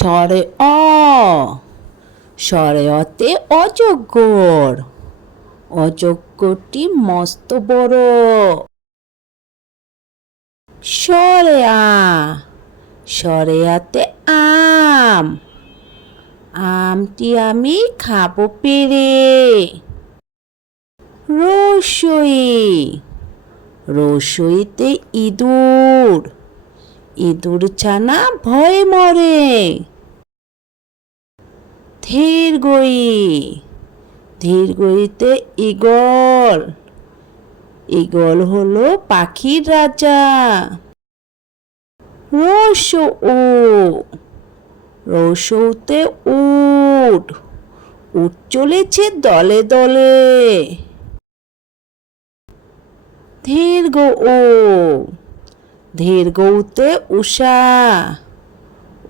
স্বরে অ, স্বরে অতে অজগর অজগরটি মস্ত বড়। স্বরে আ, স্বরে আতে আম। আমটি আমি খাব পেরে। রসই, রসইতে ইঁদুর। ইঁদুর ছানা ভয়ে মরে। ধীর গই, ধীর গইতে ইগল ইগল হলো পাখির রাজা। রস ও রসৌতে উট উট চলেছে দলে দলে। দীর্ঘ ও দীর্ঘতে উষা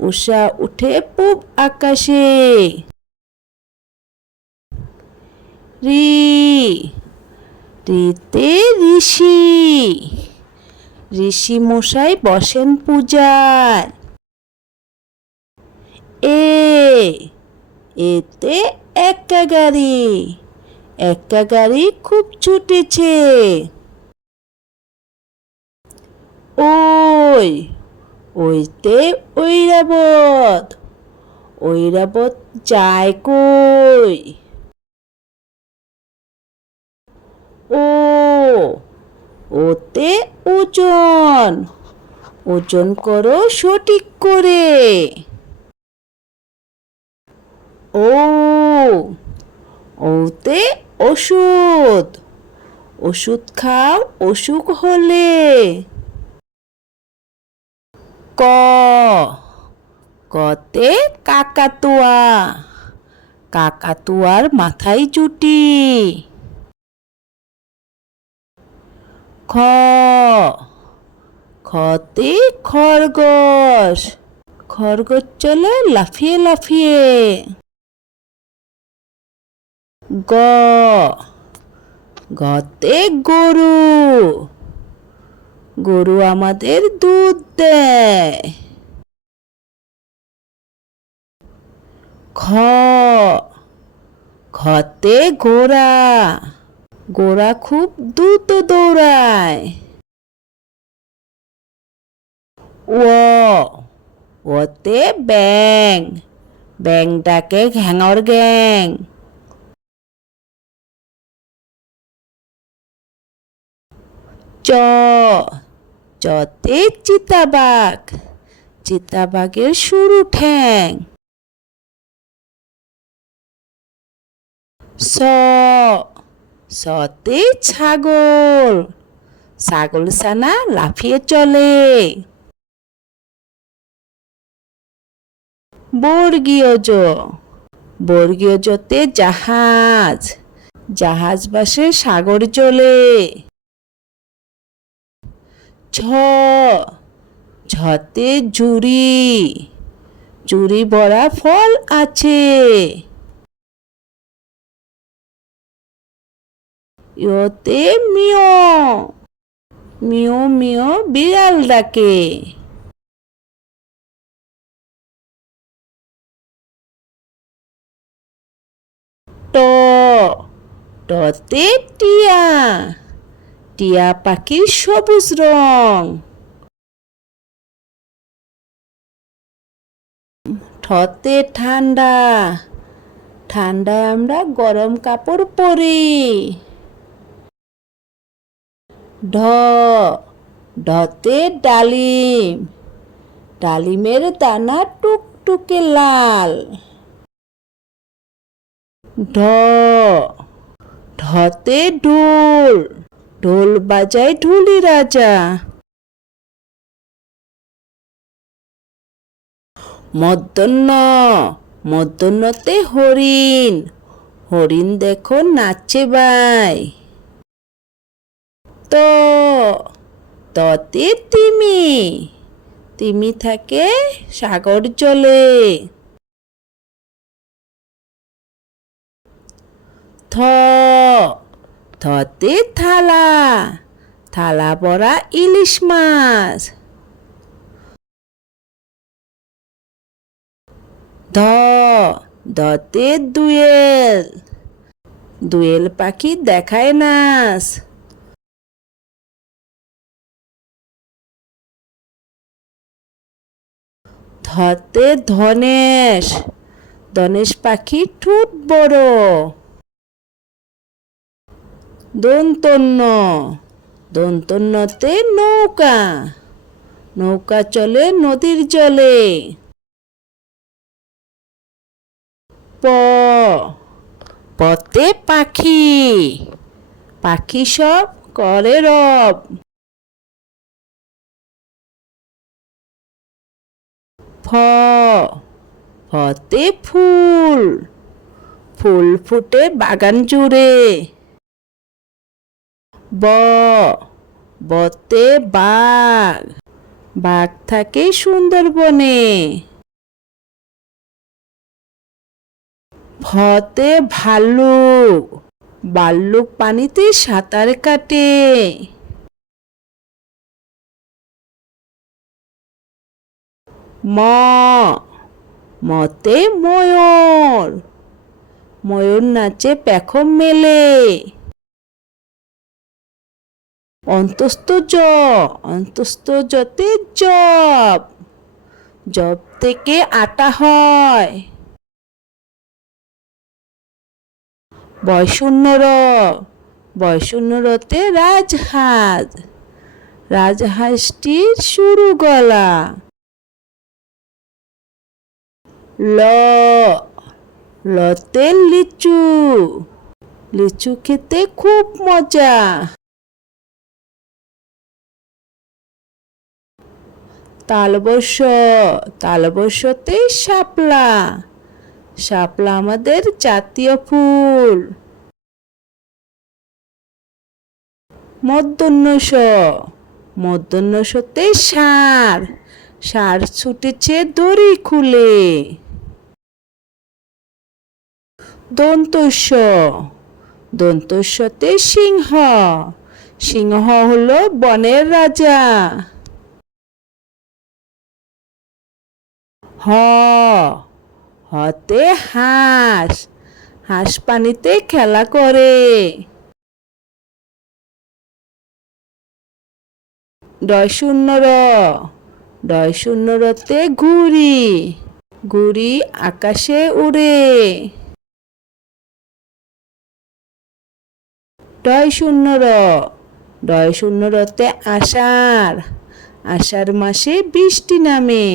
উষা উঠে পূব আকাশে। রি। রিতে ঋষি। ঋষি মশাই বসেন পূজার। এ, এতে একটা গাড়ি। একটা গাড়ি খুব ছুটেছে। ওই, ওইতে ঐরাবত। ঐরাবত যায় কই? ও, ওতে ওজন। ওজন করো সঠিক করে। ও, ওতে ওষুধ। ওষুধ খাও, অসুখ হলে। ক, কতে কাকাতুয়া। কাকাতুয়ার মাথায় জুটি। খ। খতে খরগোশ। খরগোশ চলে লাফিয়ে লাফিয়ে। গ। গতে গরু। গরু আমাদের দুধ দেয়। খ। খতে ঘোড়া। ঘোড়া খুব দ্রুত দৌড়ায়। ও ওতে ব্যাং ব্যাংটাকে ঘ্যাঙর গ্যাং। চ, চতে চিতাবাঘ, চিতাবাঘের শুরু ঠ্যাং। স সতে ছাগল। ছাগল সানা লাফিয়ে চলে। বর্গীয় জ বর্গীয় জতে জাহাজ। জাহাজ বাসে সাগর চলে। ছ ঝতে ঝুরি ঝুরি ভরা ফল আছে। ইয়তে মিও মিও মিও বিড়াল ডাকে। ট, টতে টিয়া। টিয়া পাখির সবুজ রং। ঠতে ঠান্ডা। ঠান্ডায় আমরা গরম কাপড় পরি। ঢ, ঢতে ডালিম। ডালিমের দানা টুকটুকে লাল। ঢ, ঢতে ঢোল। ঢোল বাজায় ঢুলি রাজা। মধ্যাহ্ন মধ্যাহ্নতে হরিণ। হরিণ দেখো নাচে বাই তো ততে তিমি। তিমি থাকে সাগর জলে। থ থতে থালা। থালা ভরা ইলিশ মাছ। ধ দতে দুয়েল। দুয়েল পাখি দেখায় নাস ধতে ধনেশ। ধনেশ পাখি ঠুট বড়। দন্তন্য। দন্তন্যতে নৌকা। নৌকা চলে নদীর জলে। প। পতে পাখি। পাখি সব করে রব। ফতে ফুল ফুল ফুটে বাগান জুড়ে। ব, বতে বাঘ বাঘ থাকে সুন্দরবনে। ভতে ভাল্লুক ভাল্লুক পানিতে সাঁতার কাটে। ম, মতে ময়ূর ময়ূর নাচে পেখম মেলে। অন্তস্থ জ, অন্তস্থ জতে জব জব থেকে আটা হয়। বয়শূন্য র বয়শূন্য রতে রাজহাঁস রাজহাঁসটির শুরু গলা। লতে লিচু। লিচু খেতে খুব মজা। তালবস্য তালবস্যতে শাপলা। শাপলা আমাদের জাতীয় ফুল। মধ্যাহ্নস মধ্যাহ্নসতে সার। সার ছুটেছে দড়ি খুলে। দন্তস্য। দন্তস্যতে সিংহ। সিংহ হলো বনের রাজা। হ। হতে হাঁস। হাঁস পানিতে খেলা করে। ডয় শূন্য র ডয় শূন্য রতে ঘুড়ি। ঘুড়ি আকাশে উড়ে। ডয় শূন্য র ডয় শূন্য রতে আষাঢ়। আষাঢ় মাসে বৃষ্টি নামে।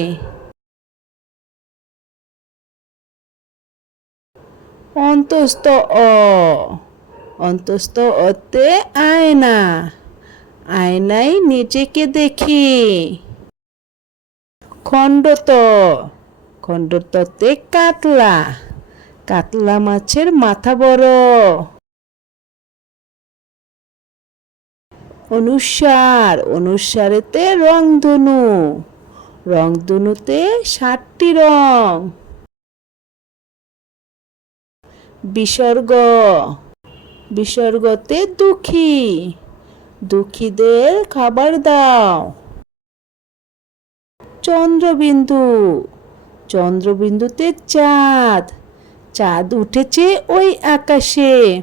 অন্তস্থ অ। অন্তস্থ অতে আয়না। আয়নায় নিজেকে দেখি। খণ্ডত। খণ্ডততে কাতলা। কাতলা মাছের মাথা বড়। অনুসার, অনুসারেতে রংধনু রংধনুতে ষাটটি রং। বিসর্গ। বিসর্গতে দুঃখী। দুঃখীদের খাবার দাও। চন্দ্রবিন্দু। চন্দ্রবিন্দুতে চাঁদ। চাঁদ উঠেছে ওই আকাশে।